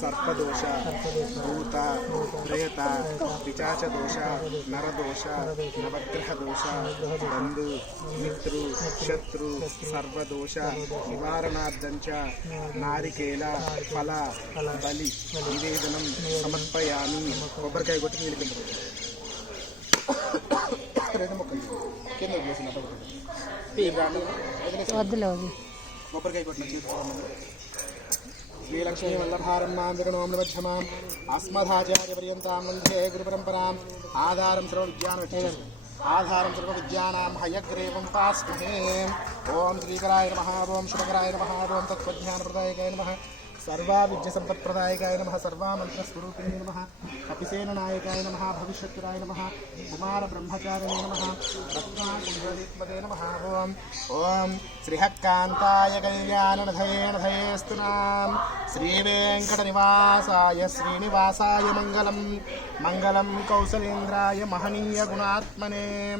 सर्पदोष भूत प्रेत पिचाच दोष नरदोष नवग्रह दोष बंधु मित्रु शत्रु सर्वदोष निवारणार्थंच नारिकेल फल बलि निवेदनं समर्पयामि కొబ్బరికాయ కొట్టి కొబ్బరికాయ కొట్టిన श्रीलक्ष्मी वल्लभारम्मां विगणोम्नमध्यमाम् अस्मदाचार्यपर्यन्तां वन्दे गुरुपरम्पराम् आधारं आधारं सर्वविद्यानां हयग्रीवं पास्महे। ओं श्रीकराय नमः, ओं शुभकराय नमः, ओं तत्त्वज्ञानप्रदायकाय नमः, सर्वाविद्यासम्पत्प्रदायकाय नमः, सर्वामन्त्रस्वरूपिणे नमः, कपिसेननायकाय नमः, भविष्यत्कराय नमः, कुमारब्रह्मचारिणे नमः, रत्नाकुण्डलीपदे नमः। ओं श्रीहक्कान्ताय कल्याणधयेस्तु नाम श्रीवेङ्कटनिवासाय श्रीनिवासाय मङ्गलं मङ्गलं कौसलेन्द्राय महनीय गुणात्मने।